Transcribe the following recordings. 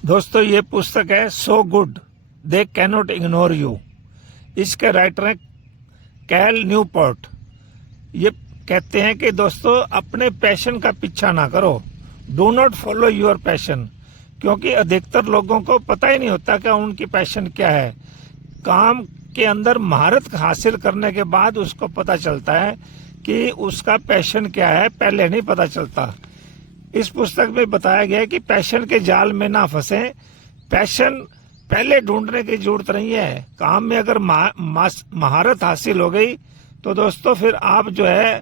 दोस्तों ये पुस्तक है सो good they cannot ignore you. इसके राइटर हैं कैल न्यूपोर्ट। ये कहते हैं कि दोस्तों अपने पैशन का पीछा ना करो, do not follow your passion, क्योंकि अधिकतर लोगों को पता ही नहीं होता कि उनकी पैशन क्या है। काम के अंदर महारत हासिल करने के बाद उसको पता चलता है कि उसका पैशन क्या है, पहले नहीं पता चलता। इस पुस्तक में बताया गया है कि पैशन के जाल में ना फंसे। पैशन पहले ढूंढने की जरूरत नहीं है। काम में अगर महारत हासिल हो गई तो दोस्तों फिर आप जो है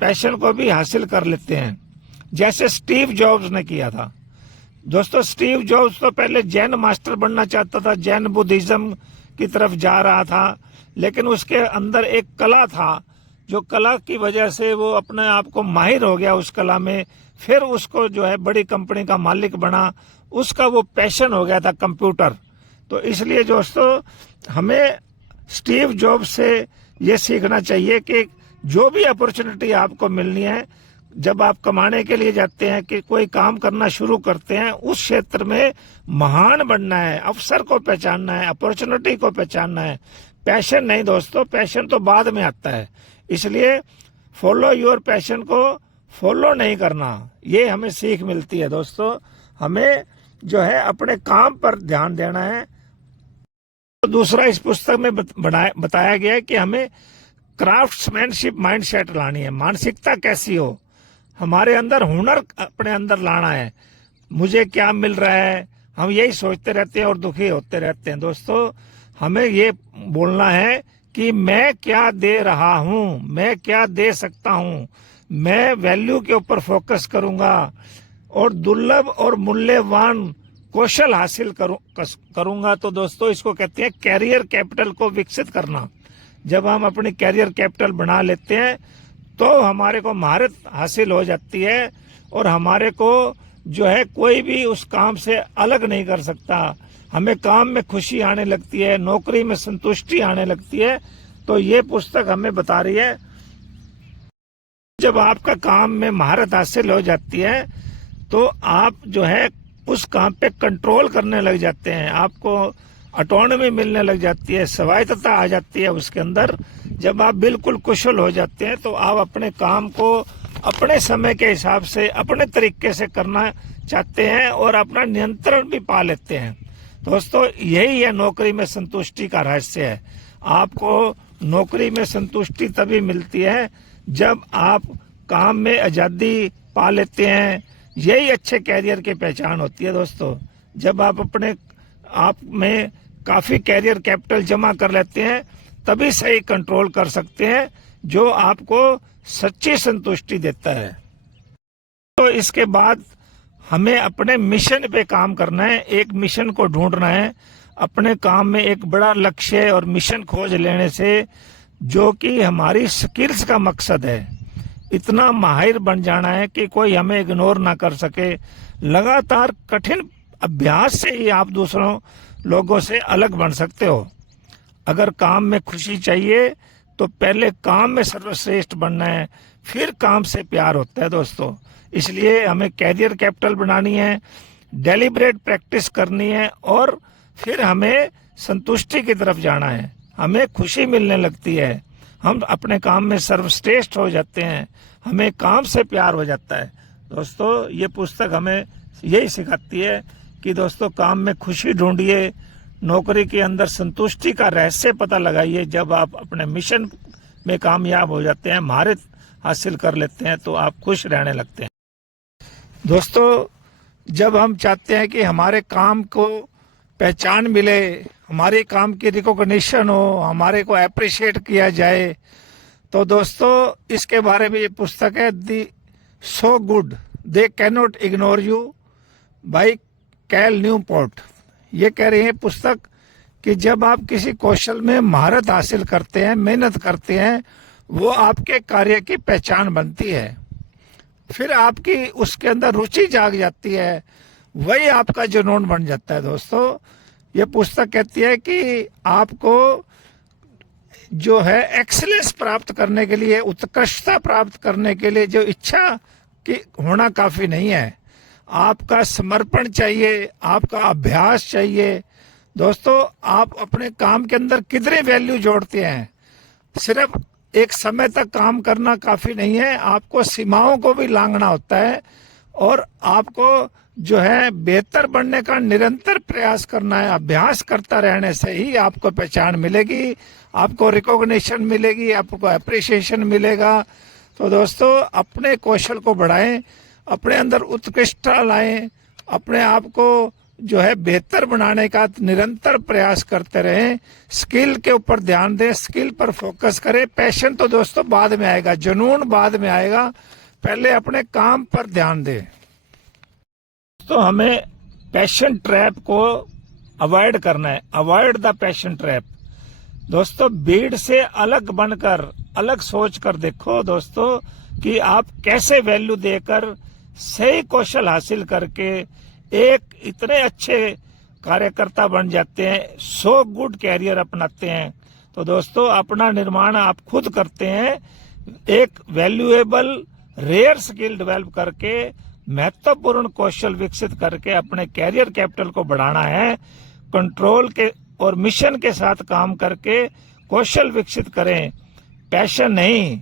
पैशन को भी हासिल कर लेते हैं, जैसे स्टीव जॉब्स ने किया था। दोस्तों स्टीव जॉब्स तो पहले जैन मास्टर बनना चाहता था, जैन बुद्धिज्म की तरफ जा रहा था, लेकिन उसके अंदर एक कला था, जो कला की वजह से वो अपने आप को माहिर हो गया उस कला में। फिर उसको जो है बड़ी कंपनी का मालिक बना, उसका वो पैशन हो गया था कंप्यूटर। तो इसलिए दोस्तों हमें स्टीव जॉब्स से ये सीखना चाहिए कि जो भी अपॉर्चुनिटी आपको मिलनी है, जब आप कमाने के लिए जाते हैं कि कोई काम करना शुरू करते हैं, उस क्षेत्र में महान बनना है, अवसर को पहचानना है, अपॉर्चुनिटी को पहचानना है। पैशन नहीं दोस्तों, पैशन तो बाद में आता है। इसलिए फॉलो योर पैशन को फॉलो नहीं करना, ये हमें सीख मिलती है दोस्तों। हमें जो है अपने काम पर ध्यान देना है। तो दूसरा इस पुस्तक में बताया गया है कि हमें क्राफ्ट्समैनशिप माइंडसेट लानी है। मानसिकता कैसी हो, हमारे अंदर हुनर अपने अंदर लाना है। मुझे क्या मिल रहा है, हम यही सोचते रहते हैं और दुखी होते रहते हैं। दोस्तों हमें ये बोलना है कि मैं क्या दे रहा हूँ, मैं क्या दे सकता हूँ। मैं वैल्यू के ऊपर फोकस करूंगा और दुर्लभ और मूल्यवान कौशल हासिल करूंगा। तो दोस्तों इसको कहते हैं कैरियर कैपिटल को विकसित करना। जब हम अपनी कैरियर कैपिटल बना लेते हैं तो हमारे को महारत हासिल हो जाती है और हमारे को जो है कोई भी उस काम से अलग नहीं कर सकता। हमें काम में खुशी आने लगती है, नौकरी में संतुष्टि आने लगती है। तो ये पुस्तक हमें बता रही है जब आपका काम में महारत हासिल हो जाती है तो आप जो है उस काम पे कंट्रोल करने लग जाते हैं, आपको ऑटोनॉमी मिलने लग जाती है, स्वायत्तता आ जाती है उसके अंदर। जब आप बिल्कुल कुशल हो जाते हैं तो आप अपने काम को अपने समय के हिसाब से अपने तरीके से करना चाहते हैं और अपना नियंत्रण भी पा लेते हैं। दोस्तों यही है नौकरी में संतुष्टि का रहस्य है। आपको नौकरी में संतुष्टि तभी मिलती है जब आप काम में आजादी पा लेते हैं। यही अच्छे कैरियर की पहचान होती है दोस्तों। जब आप अपने आप में काफी कैरियर कैपिटल जमा कर लेते हैं तभी सही कंट्रोल कर सकते हैं, जो आपको सच्ची संतुष्टि देता है। तो इसके बाद हमें अपने मिशन पे काम करना है, एक मिशन को ढूंढना है। अपने काम में एक बड़ा लक्ष्य और मिशन खोज लेने से, जो कि हमारी स्किल्स का मकसद है, इतना माहिर बन जाना है कि कोई हमें इग्नोर ना कर सके। लगातार कठिन अभ्यास से ही आप दूसरों लोगों से अलग बन सकते हो। अगर काम में खुशी चाहिए तो पहले काम में सर्वश्रेष्ठ बनना है, फिर काम से प्यार होता है दोस्तों। इसलिए हमें कैरियर कैपिटल बनानी है, डेलिब्रेट प्रैक्टिस करनी है और फिर हमें संतुष्टि की तरफ जाना है। हमें खुशी मिलने लगती है, हम अपने काम में सर्वश्रेष्ठ हो जाते हैं, हमें काम से प्यार हो जाता है। दोस्तों ये पुस्तक हमें यही सिखाती है कि दोस्तों काम में खुशी ढूंढिए, नौकरी के अंदर संतुष्टि का रहस्य पता लगाइए। जब आप अपने मिशन में कामयाब हो जाते हैं, महारत हासिल कर लेते हैं, तो आप खुश रहने लगते हैं। दोस्तों जब हम चाहते हैं कि हमारे काम को पहचान मिले, हमारे काम की रिकॉग्निशन हो, हमारे को अप्रिशिएट किया जाए, तो दोस्तों इसके बारे में ये पुस्तक है the so good they cannot ignore you by Cal Newport. ये कह रही है पुस्तक कि जब आप किसी कौशल में महारत हासिल करते हैं, मेहनत करते हैं, वो आपके कार्य की पहचान बनती है। फिर आपकी उसके अंदर रुचि जाग जाती है, वही आपका जुनून बन जाता है। दोस्तों ये पुस्तक कहती है कि आपको जो है एक्सीलेंस प्राप्त करने के लिए, उत्कृष्टता प्राप्त करने के लिए जो इच्छा की होना काफी नहीं है, आपका समर्पण चाहिए, आपका अभ्यास चाहिए। दोस्तों, आप अपने काम के अंदर कितनी वैल्यू जोड़ते हैं। सिर्फ एक समय तक काम करना काफी नहीं है, आपको सीमाओं को भी लांघना होता है और आपको जो है बेहतर बनने का निरंतर प्रयास करना है। अभ्यास करता रहने से ही आपको पहचान मिलेगी, आपको रिकॉग्निशन मिलेगी, आपको अप्रिसिएशन मिलेगा। तो दोस्तों, अपने कौशल को बढ़ाएं, अपने अंदर उत्कृष्टता लाएं, अपने आप को जो है बेहतर बनाने का निरंतर प्रयास करते रहें। स्किल के ऊपर ध्यान दें, स्किल पर फोकस करें। पैशन तो दोस्तों बाद में आएगा, जुनून बाद में आएगा, पहले अपने काम पर ध्यान दें। तो हमें पैशन ट्रैप को अवॉइड करना है, अवॉइड द पैशन ट्रैप। दोस्तों, भीड़ से अलग बनकर, अलग सोचकर देखो दोस्तों कि आप कैसे वैल्यू देकर सही कौशल हासिल करके एक इतने अच्छे कार्यकर्ता बन जाते हैं, सो गुड कैरियर अपनाते हैं। तो दोस्तों, अपना निर्माण आप खुद करते हैं। एक वैल्यूएबल रेयर स्किल डेवलप करके, महत्वपूर्ण कौशल विकसित करके अपने कैरियर कैपिटल को बढ़ाना है। कंट्रोल के और मिशन के साथ काम करके कौशल विकसित करें, पैशन नहीं,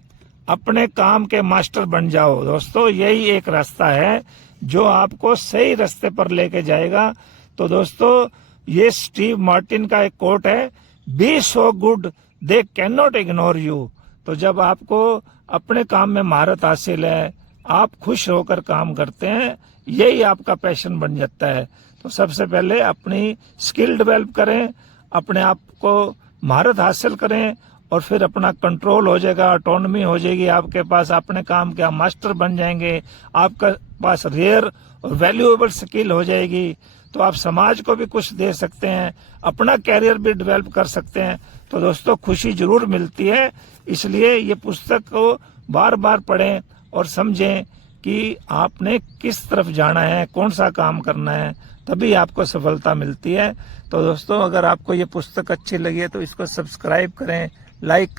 अपने काम के मास्टर बन जाओ। दोस्तों, यही एक रास्ता है जो आपको सही रास्ते पर लेके जाएगा। तो दोस्तों, ये स्टीव मार्टिन का एक कोट है, be so good they can not ignore you. तो जब आपको अपने काम में महारत हासिल है, आप खुश होकर काम करते हैं, यही आपका पैशन बन जाता है। तो सबसे पहले अपनी स्किल डेवलप करें, अपने आप को महारत हासिल करें और फिर अपना कंट्रोल हो जाएगा, ऑटोनॉमी हो जाएगी आपके पास, अपने काम के आप मास्टर बन जाएंगे, आपके पास रेयर और वैल्यूएबल स्किल हो जाएगी। तो आप समाज को भी कुछ दे सकते हैं, अपना कैरियर भी डेवलप कर सकते हैं। तो दोस्तों, खुशी जरूर मिलती है, इसलिए ये पुस्तक को बार बार पढ़ें और समझें कि आपने किस तरफ जाना है, कौन सा काम करना है, तभी आपको सफलता मिलती है। तो दोस्तों, अगर आपको ये पुस्तक अच्छी लगी है तो इसको सब्सक्राइब करें, लाइक करें।